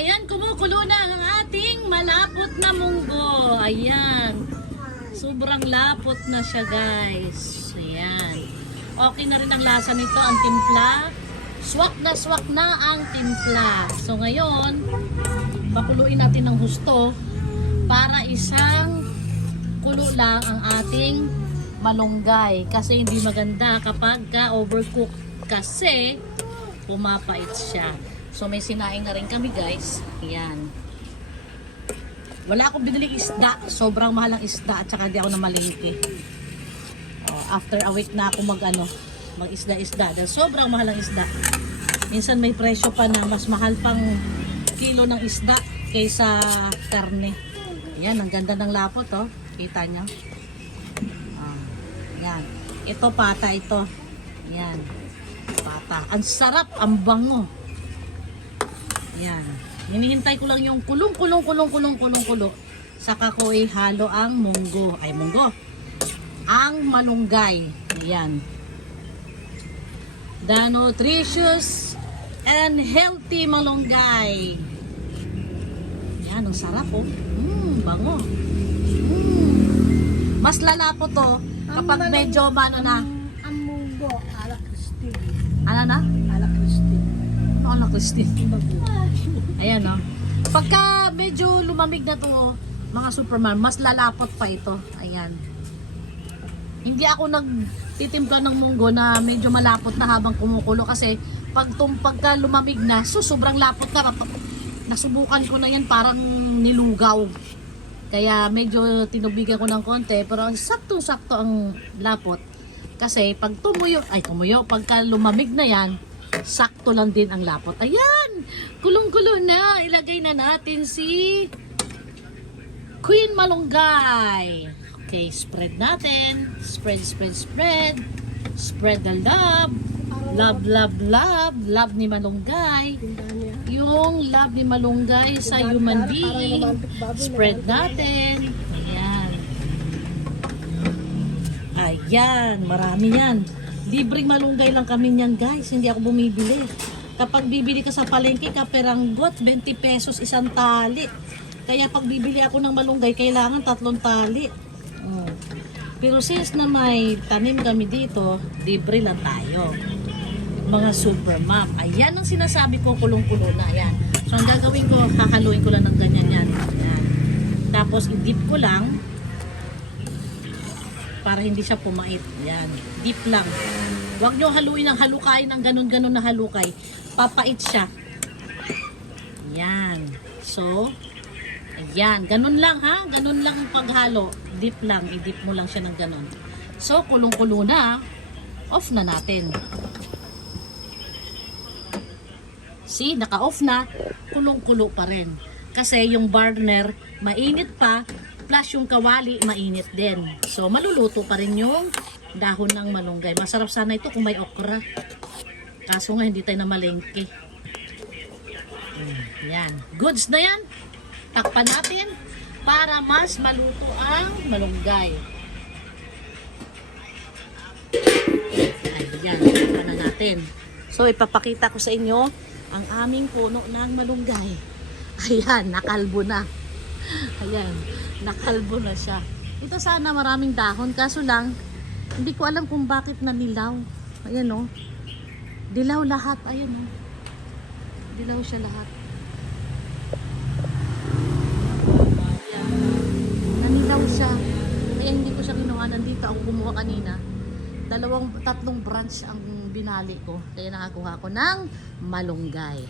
Ayan, kumukulo na ang ating malapot na munggo. Ayan. Sobrang lapot na siya, guys. Ayan. Okay na rin ang lasa nito, ang timpla. Swak na ang timpla. So ngayon, pakuluin natin ng husto para isang kulo lang ang ating malunggay. Kasi hindi maganda kapag overcook. Kasi pumapait siya. So may sinaing na rin kami, guys. Ayan. Wala akong biniling isda. Sobrang mahal ang isda at saka hindi ako namalingki. After a week na ako mag isda-isda. Dahil sobrang mahal ang isda. Minsan may presyo pa na mas mahal pang kilo ng isda kaysa karne. Ayan, ang ganda ng lapot, oh. Kita nyo? Ayan. Ito pata ito. Ayan. Pata. Ang sarap, ang bango. Ayan. Hinihintay ko lang yung kulong. Saka ko ihalo ang munggo. Ay, munggo. Ang malunggay. Ayan. The nutritious and healthy malunggay. Ayan, ang sarap, oh. Bango. Mas lalapo to kapag medyo na. Ang munggo, ala Christine. Ano na? Ala Christine. Ano Christine? Ayan, no? Pagka medyo lumamig na to, mga superman, mas lalapot pa ito. Ayan. Hindi ako nagtitimpla ng munggo na medyo malapot na habang kumukulo kasi pagka lumamig na, sobrang lapot na. Nasubukan ko na yan, parang nilugaw. Kaya medyo tinubigan ko ng konti, pero saktong-sakto ang lapot. Kasi pag tumuyo, pagka lumamig na yan, sakto lang din ang lapot. Ayan! Kulong-kulo na. Ilagay na natin si Queen Malunggay. Okay, spread natin. Spread. Spread the love. Love ni Malunggay. Yung love ni Malunggay sa human being. Spread natin. Ayan. Ayan, marami yan. Libreng malunggay lang kami niyan, guys. Hindi ako bumibili. Kapag bibili ka sa palengke, kaperanggot, 20 pesos isang tali. Kaya pag bibili ako ng malunggay, kailangan 3 tali. Pero since na may tanim kami dito, libre lang tayo. Mga super mom. Ayan ang sinasabi ko, kulong-kulo na. Ayan. So ang gagawin ko, hahaluin ko lang ng ganyan yan. Ayan. Tapos i-dip ko lang para hindi siya pumait. Ayan. Dip lang. Huwag nyo haluin ng halukay ng ganun-ganun na halukay. Papait siya. Ayan. So, ayan. Ganun lang, ha? Ganun lang ang paghalo. Dip lang. I-dip mo lang siya ng ganun. So, kulong-kulo na. Off na natin. See, naka-off na, kulong-kulo pa rin. Kasi yung burner, mainit pa, plus yung kawali, mainit din. So, maluluto pa rin yung dahon ng malunggay. Masarap sana ito kung may okra. Kaso nga, hindi tayo na malengke. Yan. Goods na yan. Takpan natin para mas maluto ang malunggay. Ayan, takpan na natin. So, ipapakita ko sa inyo ang aming puno ng malunggay. Ayan, nakalbo na. Ayan, nakalbo na siya. Ito sana maraming dahon, kaso lang, hindi ko alam kung bakit nanilaw. Ayan, oh. Dilaw lahat. Ayan, oh. Dilaw siya lahat. Ayan. Nanilaw siya. Kaya hindi ko siya kinuha. Nandito ako kumuha kanina. 3 branch ang binali ko. Kaya nakakuha ko ng malunggay.